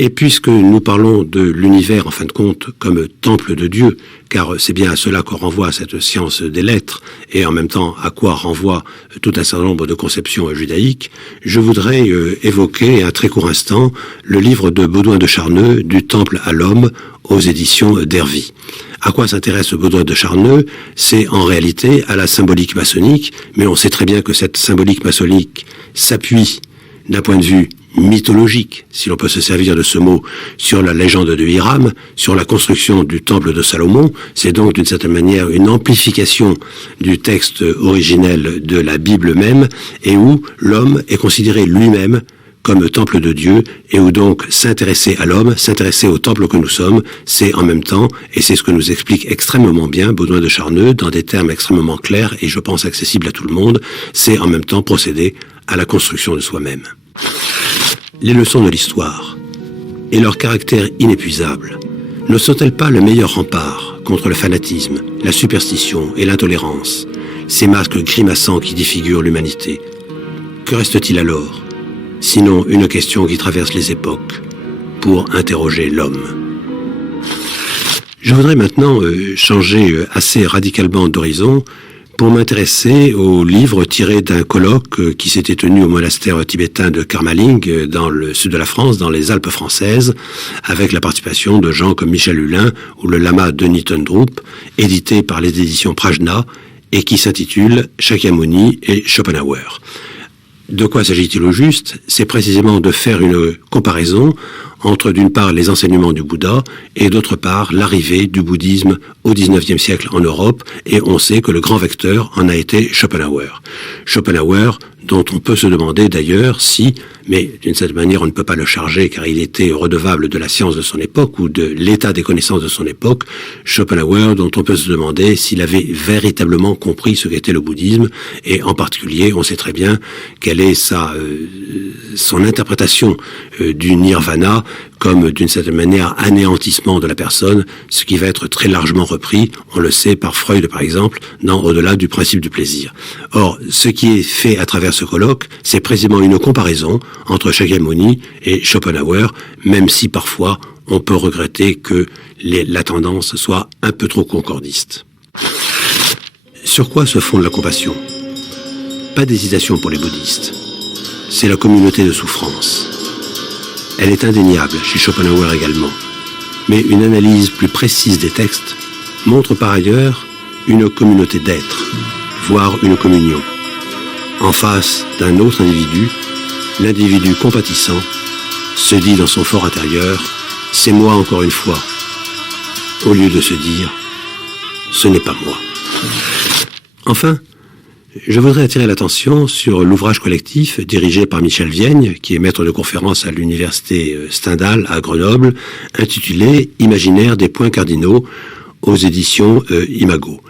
Et puisque nous parlons de l'univers, en fin de compte, comme temple de Dieu, car c'est bien à cela qu'on renvoie cette science des lettres, et en même temps à quoi renvoie tout un certain nombre de conceptions judaïques, je voudrais évoquer un très court instant le livre de Baudouin de Charneux, Du Temple à l'homme, aux éditions d'Hervy. À quoi s'intéresse Baudouin de Charneux? C'est en réalité à la symbolique maçonnique, mais on sait très bien que cette symbolique maçonnique s'appuie d'un point de vue mythologique, si l'on peut se servir de ce mot, sur la légende de Hiram, sur la construction du temple de Salomon. C'est donc d'une certaine manière une amplification du texte originel de la Bible même, et où l'homme est considéré lui-même comme temple de Dieu, et où donc s'intéresser à l'homme, s'intéresser au temple que nous sommes, c'est en même temps, et c'est ce que nous explique extrêmement bien Baudouin de Charneux, dans des termes extrêmement clairs et je pense accessibles à tout le monde, c'est en même temps procéder à la construction de soi-même. Les leçons de l'histoire et leur caractère inépuisable ne sont-elles pas le meilleur rempart contre le fanatisme, la superstition et l'intolérance, ces masques grimaçants qui défigurent l'humanité? Que reste-t-il alors, sinon une question qui traverse les époques, pour interroger l'homme? Je voudrais maintenant changer assez radicalement d'horizon pour m'intéresser au livre tiré d'un colloque qui s'était tenu au monastère tibétain de Karmaling, dans le sud de la France, dans les Alpes françaises, avec la participation de gens comme Michel Hulin ou le lama Denis Tundrup, édité par les éditions Prajna, et qui s'intitule Shakyamuni et Schopenhauer. De quoi s'agit-il au juste? C'est précisément de faire une comparaison entre d'une part les enseignements du Bouddha et d'autre part l'arrivée du bouddhisme au XIXe siècle en Europe, et on sait que le grand vecteur en a été Schopenhauer. Schopenhauer, dont on peut se demander d'ailleurs si, mais d'une certaine manière on ne peut pas le charger car il était redevable de la science de son époque ou de l'état des connaissances de son époque, Schopenhauer dont on peut se demander s'il avait véritablement compris ce qu'était le bouddhisme, et en particulier on sait très bien quelle est son interprétation du nirvana comme d'une certaine manière anéantissement de la personne, ce qui va être très largement repris, on le sait par Freud par exemple, dans Au-delà du principe du plaisir. Or, ce qui est fait à travers ce colloque, c'est précisément une comparaison entre Shakyamuni et Schopenhauer, même si parfois on peut regretter que la tendance soit un peu trop concordiste. Sur quoi se fonde la compassion? Pas d'hésitation pour les bouddhistes. C'est la communauté de souffrance. Elle est indéniable chez Schopenhauer également, mais une analyse plus précise des textes montre par ailleurs une communauté d'êtres, voire une communion. En face d'un autre individu, l'individu compatissant se dit dans son fort intérieur « c'est moi encore une fois », au lieu de se dire « ce n'est pas moi ». Enfin, Je voudrais attirer l'attention sur l'ouvrage collectif dirigé par Michel Vienne, qui est maître de conférence à l'université Stendhal à Grenoble, intitulé « Imaginaire des points cardinaux » aux éditions Imago.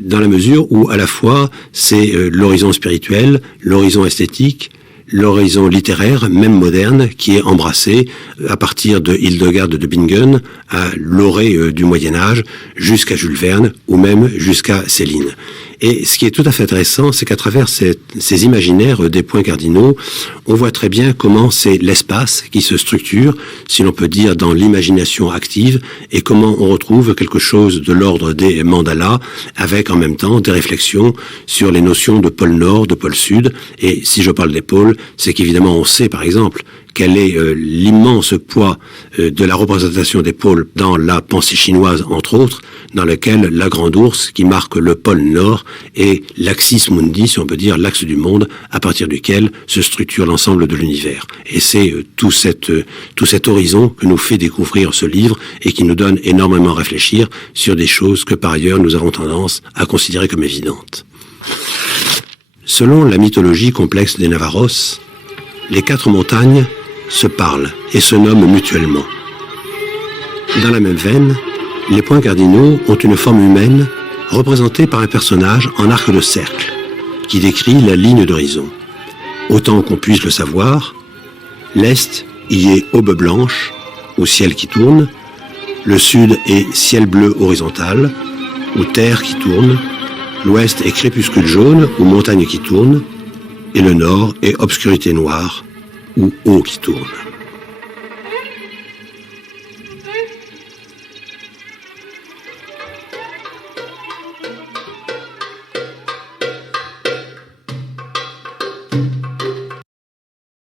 Dans la mesure où à la fois c'est l'horizon spirituel, l'horizon esthétique, l'horizon littéraire, même moderne, qui est embrassé à partir de Hildegard de Bingen à l'orée du Moyen-Âge jusqu'à Jules Verne ou même jusqu'à Céline. Et ce qui est tout à fait intéressant, c'est qu'à travers ces imaginaires des points cardinaux, on voit très bien comment c'est l'espace qui se structure, si l'on peut dire, dans l'imagination active, et comment on retrouve quelque chose de l'ordre des mandalas, avec en même temps des réflexions sur les notions de pôle nord, de pôle sud. Et si je parle des pôles, c'est qu'évidemment on sait, par exemple, quel est l'immense poids de la représentation des pôles dans la pensée chinoise, entre autres, dans lequel la grande ours, qui marque le pôle nord, est l'axis mundi, si on peut dire, l'axe du monde, à partir duquel se structure l'ensemble de l'univers. Et c'est tout cet horizon que nous fait découvrir ce livre et qui nous donne énormément à réfléchir sur des choses que par ailleurs nous avons tendance à considérer comme évidentes. Selon la mythologie complexe des Navarros, les 4 montagnes se parlent et se nomment mutuellement. Dans la même veine, les points cardinaux ont une forme humaine représentée par un personnage en arc de cercle qui décrit la ligne d'horizon. Autant qu'on puisse le savoir, l'est y est aube blanche ou ciel qui tourne, le sud est ciel bleu horizontal ou terre qui tourne, l'ouest est crépuscule jaune ou montagne qui tourne, et le nord est obscurité noire ou eau qui tourne.